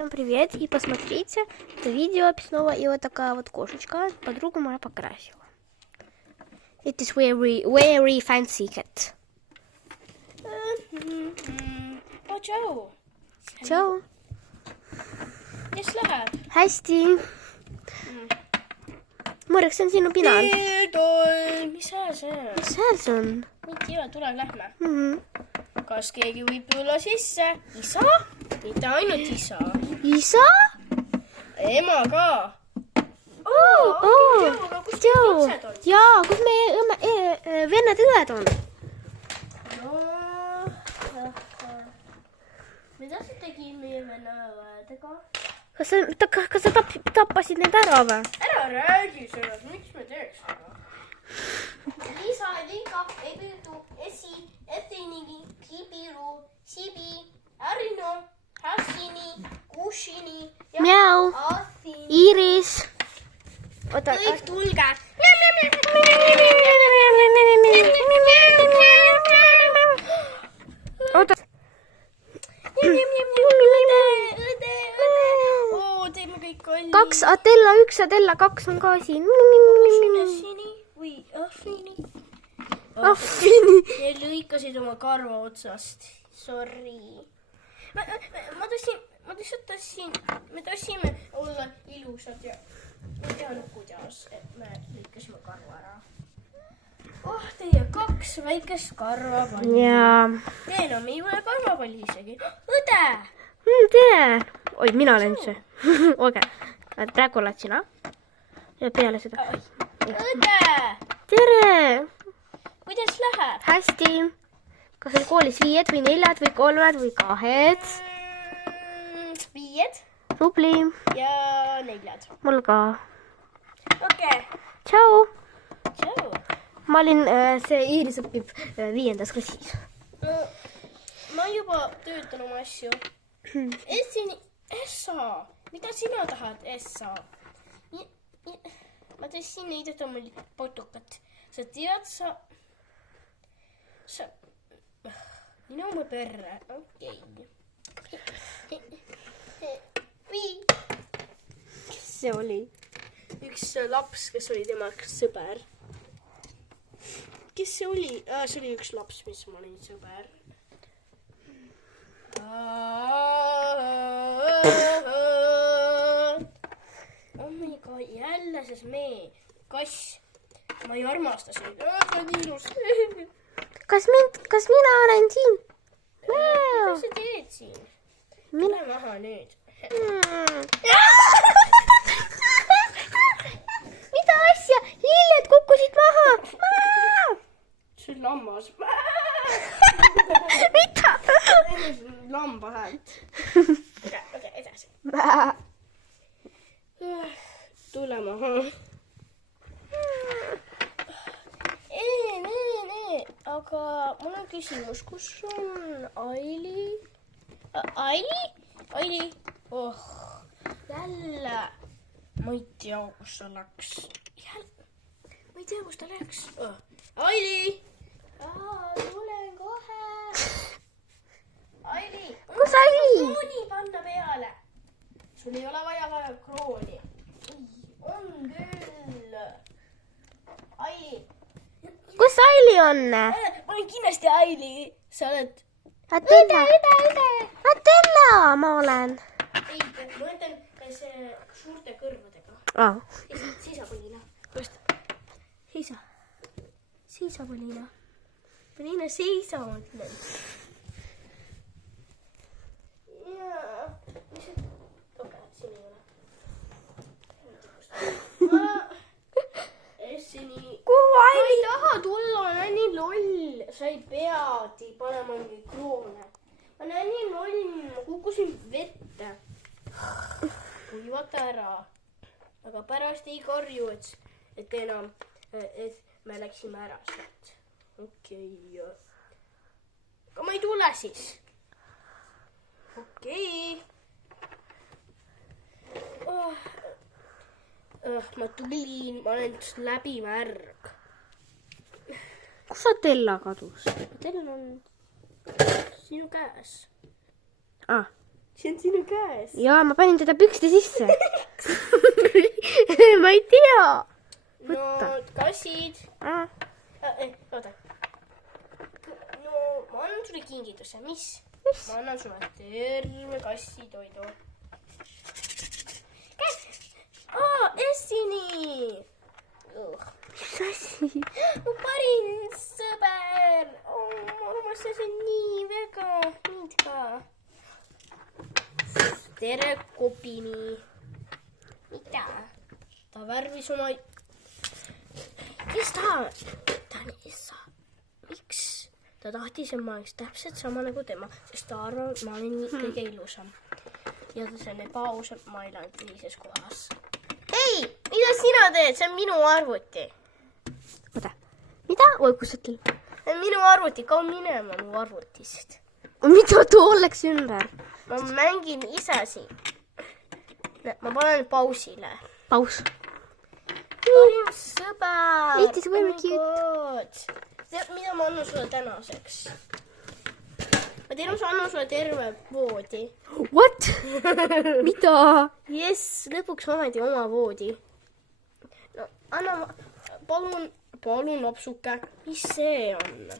Всем привет, и посмотрите это видео снова, и вот такая вот кошечка, подруга моя покрасила. It is very fancy cat. Tšau. Tšau. Kes läheb? Hästi. Mõreks, see on sinu pinal. Mis hääl see on? Mis hääl see on? Ei tea, tule lähme. Kas keegi võib tulla sisse? Isa? Mitte ainult isa. Isa? Ema ka. Tšau. Jaa, kus meie vennad õed on? Mida sa tegid meie venna õedega? Kas sa tappasid need ära või? Ära räägi sellest, miks me teeks seda? Liisa, Liika, Ebitu, Esi, Efinigi, Kibiru, Sibi, Ärino, Hässini, Kushini ja Miau. Athini. Iiris. Kõik tulge. Oota. Teeme kõik kalli. 2 Atella, 1 Atella, 2 on ka siin. Kushini või Athini. Affini. Ja lõikasid oma karva otsast. Sorry. Me tahtsime olla ilusad ja ma tean kuidas, et me lõikasime karva ära. Teie 2 väikest karvapalli. Jaa. Te enam ei ole karvapalli isegi. Õde! Tere! Oi, mina olen see. Oge. Praegu oled sina. Ja peale seda. Õde! Tere! Kuidas läheb? Hästi. Kas on koolis 5 või 4 või 3 või 2? 5 Tubli. ja 4. Mul ka. Okei. Tšau. Tšau. Ma olin, see Iiris õpib 5. klassis. Ma juba töötan oma asju. Essa, mida sina tahad, Essa? Ma tahtsin näidata oma potukat. Sa tead, minu oma perre. Okei. Kes see oli? Üks laps, kes oli tema sõber. Kes see oli? See oli üks laps, mis ma olin sõber. Oh my god, jälle see mee. Kass. Ma ei armasta sind. See on ilus. Kas mina olen siin? Mida sa teed siin? Tule maha nüüd. Mida asja? Lilled kukkusid maha. See on lammas. Mida? Lamba häält. Okei, edasi. Tule maha. Aga mul on küsimus, kus on Aili? Aili? Jälle. Ma ei tea, kus ta läks. Ma ei tea, kus ta läks. Aili! Tulen kohe. Aili! Kus Aili? Krooni panna peale. Sul ei ole vaja krooni. On küll. Aili! Kus Aili on? Ma olen kindlasti Aili. Sa oled... Atella. Atella ma olen. Ei, ma mõtlen see suurte kõrvadega. Seisa, Polina. Seisa, Polina. Polina, seisa, ma ütlen. Jaa. Okei, siin ei ole. Ma ei taha tulla, ma näen nii loll. Sa ei peagi panema mingi kroone. Ma näen nii loll, ma kukkusin vette. Kuivata ära. Aga pärast ei karju, et enam, et me läksime ära sealt. Okei. Aga ma ei tule siis. Okei. Ma tulin, ma olen läbimärg. Kus Atella kadus? Teil on sinu käes. see on sinu käes. Jaa, ma panin teda pükste sisse. Ma ei tea. No, kassid. Oota. No, ma annan sulle kingituse. Mis? Ma annan sulle terve kassitoidu. Essini! Mis asi? Mu parim sõber! Ma armastasin nii väga mind ka. Tere, Kopini. Mida? Ta värvis oma... Kes ta on isa? Miks? Ta tahtis, et ma oleks täpselt sama nagu tema, sest ta arvab, et ma olen nii kõige ilusam. Ja see on ebaaus, et ma elan teises kohas. Hei, mida sina teed? See on minu arvuti. Oota, mida? Oi, kus sa ütled? See on minu arvuti, kao minema mu arvutist. Mida too oleks ümber? Ma mängin ise siin. Ma panen pausile. Paus. Parim sõber. It is very cute. Tead, mida ma annan sulle tänaseks? Ma tean, ma annan sulle terve voodi. What? Mida? Jess, lõpuks ometi oma voodi. No, anna, palun apsuke. Mis see on?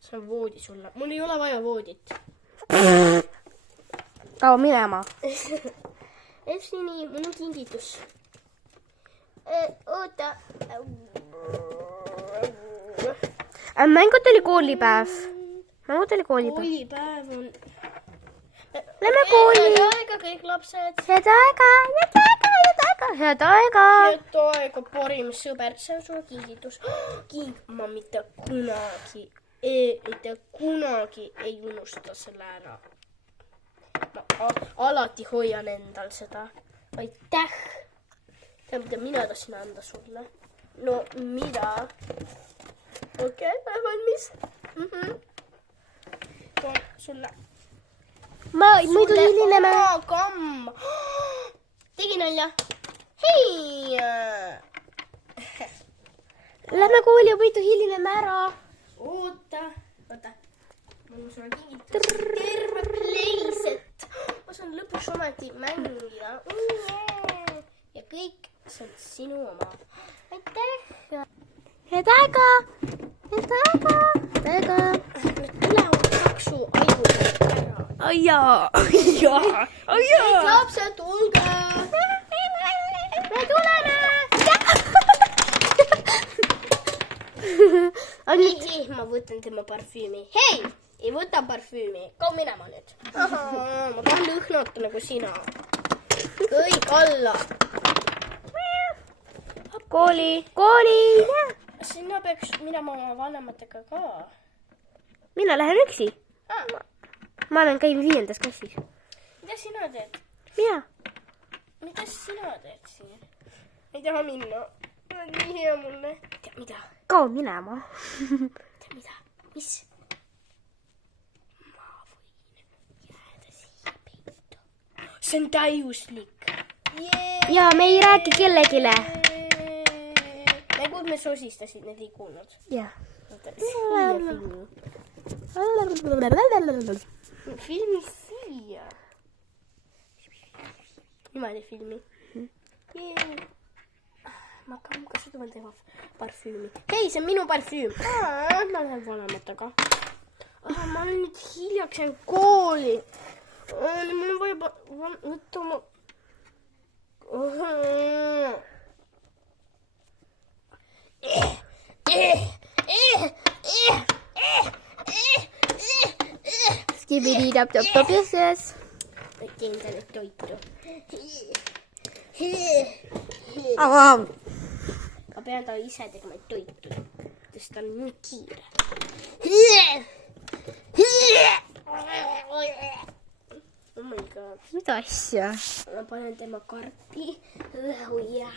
See on voodi sulle. Mul ei ole vaja voodit. Kao minema. Essini, mul on kingitus. Oota. Mängud oli koolipäev. Koolipäev on... Lähme kooli. Head aega kõik lapsed. Head aega. Head aega, parim sõber. See on sulle kingitus. Ma mitte kunagi ei unusta selle ära. Ma alati hoian endal seda. Aitäh. Tead, mida mina tahtsin anda sulle? No, mida? Okei, olen valmis. Toon sulle. Muidu hilineme. Kamm. Tegi nalja. Hei. Lähme kooli ja muidu hilineme ära. Oota. Ma on sulle kingitus. Terve playset. Ma saan lõpuks ometi mängida. Ja kõik see on sinu oma. Aitäh. Head aega. Nüüd tulevad taksu ajud ära. Aijaa. Kõik lapsed, tulge. Me tuleme. Ei, ma võtan tema parfüümi. Hei, ei võta parfüümi. Kao minema nüüd. Ma tahan lõhnata nagu sina. Kõik alla. Kooli. Sinna peaks minema oma vanematega ka. Mina lähen üksi. Ma olen käinud 5. klassis. Mida sina teed? Mina. Mida sina teed siin? Ei taha minna. On nii hea mulle. Tea mida? Kao minema. Tea mida? Mis? Ma võin jääda siia peitu. See on täiuslik. Ja me ei räägi kellegile. Nagu me sosistasid, need ei kuulnud. Jah. Filmi siia. Niimoodi filmi. Ma hakkan kasutama tema parfüümi. Hei, see on minu parfüüm. Ma lähen vanematega. Ma olen nüüd hiljaks jäänud kooli. Mul on vaja võtta oma... Skibidi-dap-dap-dap, yes. Ma teen talle toitu. Ma pean talle ise tegema toitu, sest ta on nii kiire. Oh my god. Mida asja? Ma panen tema karpi. Oh jah.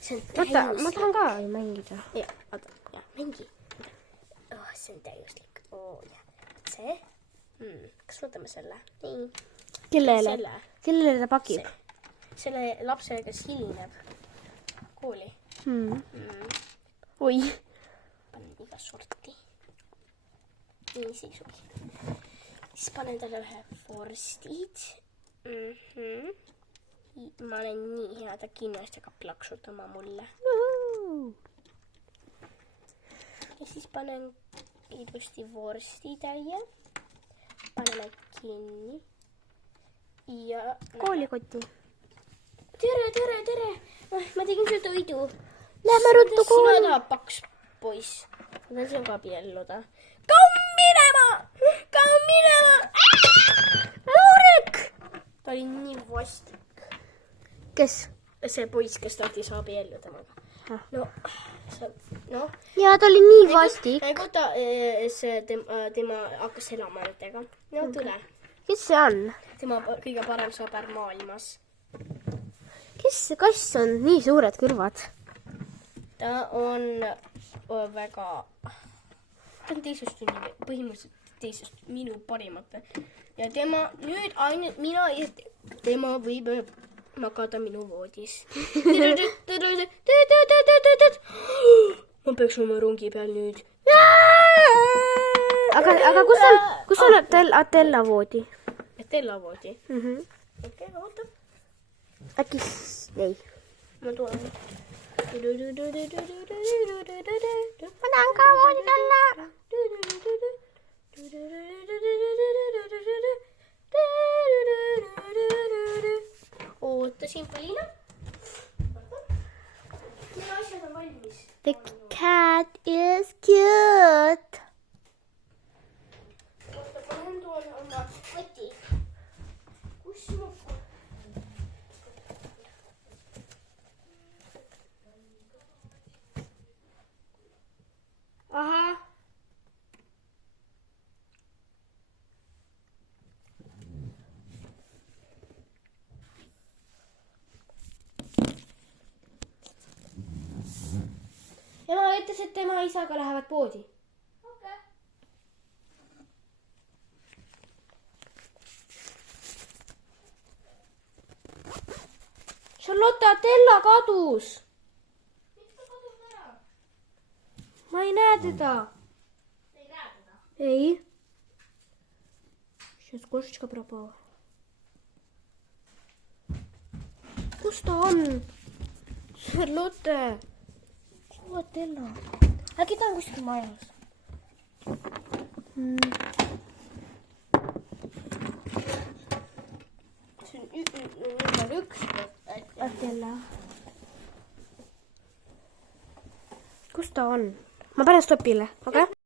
See on Oota, täiuslik. ma tahan ka mängida. Ja, oota, ja, mängi. Oh, see on täiuslik. Oh jah. See? Kas võtame selle? Nii. Kellele? Kellele ta pakib? Selle lapsele, kes hilineb kooli. Oi. Panen iga sorti. Nii siis oli. Siis panen talle ühe vorstid. Ma olen nii hea, ta kindlasti hakkab plaksutama mulle. Ja siis panen ilusti vorstitäie. Paneme kinni. Ja... Koolikotti. Tere! Ma tegin su toidu. Lähme ruttu kooli. Sina tahab paks poiss. Ma tahan sinuga abielluda. Kaum minema! Muurek! Ta oli nii vastik. Kes? See poiss, kes tahtis abielluda temaga. No. Ja ta oli nii vastik. Ega ta, tema hakkas elama nendega. No tule. Kes see on? Tema kõige parem sõber maailmas. Kes see kass on? Nii suured kõrvad. Ta on väga... Ta on teisest põhimõtteliselt teisest minu parimate. Ja tema nüüd ainult mina ja tema võib magada minu voodis. Ma peaks oma rongi peal nüüd. Aga kus on Atella voodi? Atella voodi? Okei, oota. Äkki... Ei. Ma tulen. Ma tahan ka voodid olla. Ootasin Polina. Need asjad on valmis. The cat is cute. Oota, panen tuon oma koti. Kus mu kott? Ahah. Ema ütles, et tema isaga lähevad poodi. Okay. Charlotte, Atella kadus. Miks ta kadus ära? Ma ei näe teda. Ei näe teda? Ei. Сейчас кошечка пропала. Kus ta on? Charlotte. Atella. Äkki ta on kuskil majas? See on number 1. Atella. Kus ta on? Ma panen stopile, okei?